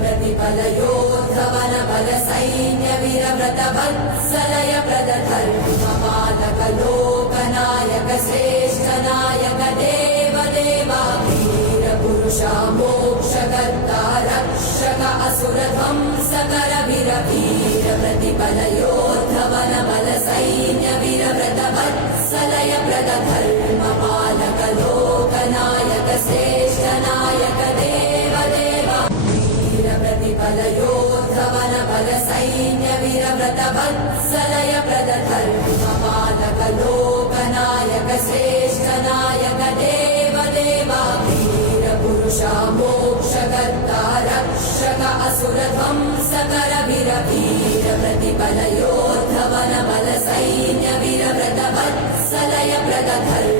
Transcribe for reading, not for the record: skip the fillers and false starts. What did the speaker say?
प्रतिफलयोद्धवन बल सैन्य वीरव्रत वत्सलय प्रदधर्मपालक लोकनायक श्रेष्ठ नायक देव देवा वीर पुरुषा मोक्षकर्ता रक्षक असुर ध्वंसकर वीर वीर प्रतिफलयोद्धवन बल सैन्य वीरव्रत वत्सलय प्रदधर्मपालक लोकनायक श्रेष्ठ नायक देव देवा प्रतिफलयोद्धवन बल सैन्य वीरव्रत वत्सलय प्रदधर्मपालक लोकनायक श्रेष्ठ नायक देव देवा वीर पुरुषा मोक्षकर्ता रक्षक असुर ध्वंसकर वीर वीर प्रतिफलयोद्धवन बल सैन्य वीरव्रत वत्सलय प्रदधर्मपालक